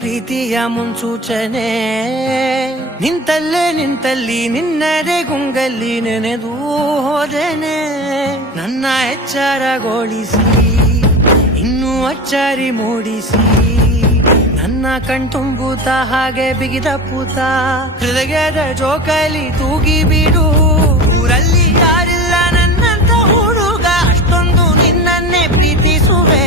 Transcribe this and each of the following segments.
ಪ್ರೀತಿಯ ಮುನ್ಸೂಚನೆ. ನಿಂತಲ್ಲಿ ನಿನ್ನರೆ ಗುಂಗಲ್ಲಿ ನೆನೆದು ಹೋದೆನೆ. ನನ್ನ ಎಚ್ಚರಗೊಳಿಸಿ ಇನ್ನೂ ಅಚ್ಚರಿ ಮೂಡಿಸಿ, ನನ್ನ ಕಣ್ತುಂಬುತ್ತ ಹಾಗೆ ಬಿಗಿದ ಪೂತ. ಹೃದಯದ ಜೋಕಾಲಿ ತೂಗಿ ಬಿಡು, ಊರಲ್ಲಿ ಯಾರಿಲ್ಲ ನನ್ನಂತ ಹುಡುಗ. ಅಷ್ಟೊಂದು ನಿನ್ನನ್ನೇ ಪ್ರೀತಿಸುವೆ,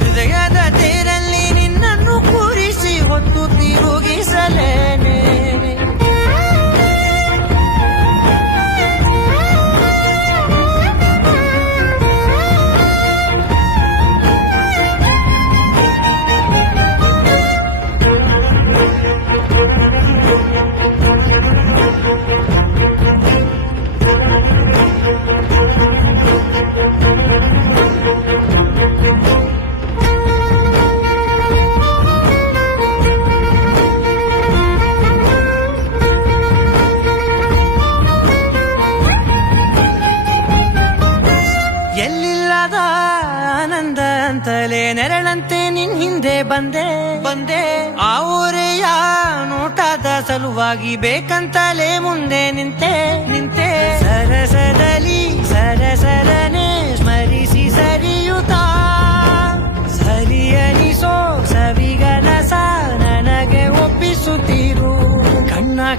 ಹೃದಯದ ತೇರಲ್ಲಿ ನಿನ್ನನ್ನು ಕೂರಿಸಿ ಹೊತ್ತು ತಿರುಗಿಸಲೇನೆ. ಎಲ್ಲಿಲ್ಲದ ಆನಂದ ಅಂತಲೇ ನೆರಳಂತೆ ನಿನ್ ಹಿಂದೆ ಬಂದೆ. ಆ ಊರೆಯ ನೋಟದ ಸಲುವಾಗಿ ಬೇಕಂತಲೇ ಮುಂದೆ ನಿಂತೆ. ಸರಸದಲ್ಲಿ ಸರಸರನೆ ಸ್ಮರಿಸಿ ಸರಿಯುತ್ತಾ, ಸರಿಯನಿಸೋ ಸವಿಗನಸ ನನಗೆ ಒಪ್ಪಿಸುತ್ತೀರು.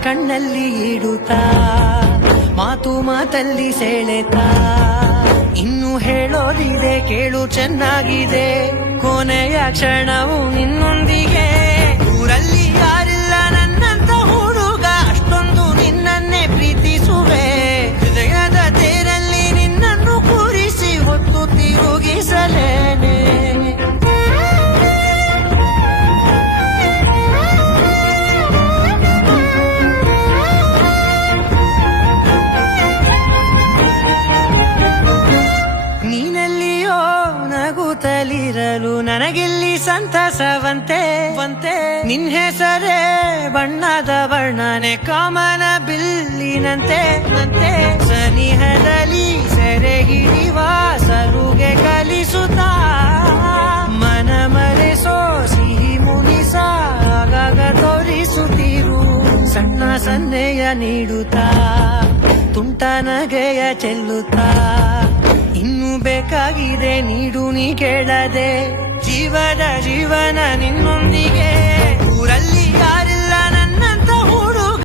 ಕಣ್ಣಲ್ಲಿ ಇಡುತ್ತಾ, ಮಾತಲ್ಲಿ ಸೆಳೆತಾ. ಇನ್ನು ಹೇಳೋದಿದೆ ಕೇಳು ಚೆನ್ನಾಗಿದೆ, ಕೊನೆಯ ಕ್ಷಣವು ನಿನ್ನೊಂದಿಗೆ. ಊರಲ್ಲಿ ಯಾರಿಲ್ಲ ನನ್ನಂತ ಹುಡುಗ, ಅಷ್ಟೊಂದು ನಿನ್ನನ್ನೇ ಪ್ರೀತಿಸುವೆ. ಹೃದಯದ ತೇರಲ್ಲಿ ನಿನ್ನನ್ನು ಕೂರಿಸಿ ಹೊತ್ತು ತಿರುಗಿಸಲೇನೆ. ನೀನೆಲ್ಲಿಯೋ ನಗುತ್ತಲಿರಲು ನನಗೆಲ್ಲಿ ಸಂತಸವಂತೆ. ನಿನ್ ಹೆಸರೇ ಬಣ್ಣದ ವರ್ಣನೆ ಕಾಮನ ಬಿಲ್ಲಿನಂತೆ. ಸನಿಹದಲ್ಲಿ ಸೆರೆ ಹಿಡಿಯುವ ಸರುಗೆ ಕಲಿಸುತ್ತಾ, ಮನ ಮರೆಸೋ ಸಿಹಿ ಮುನಿಸ ಆಗಾಗ ತೋರಿಸುತ್ತೀರು. ಸಣ್ಣ ಸನ್ನೆಯ ನೀಡುತ್ತಾ, ತುಂಟ ನಗೆಯ ಚೆಲ್ಲುತ್ತಾ. ಇನ್ನು ಬೇಕಾಗಿದೆ ನೀಡು ನೀ ಕೇಳದೆ, ಜೀವನ ನಿನ್ನೊಂದಿಗೆ. ಊರಲ್ಲಿ ಯಾರು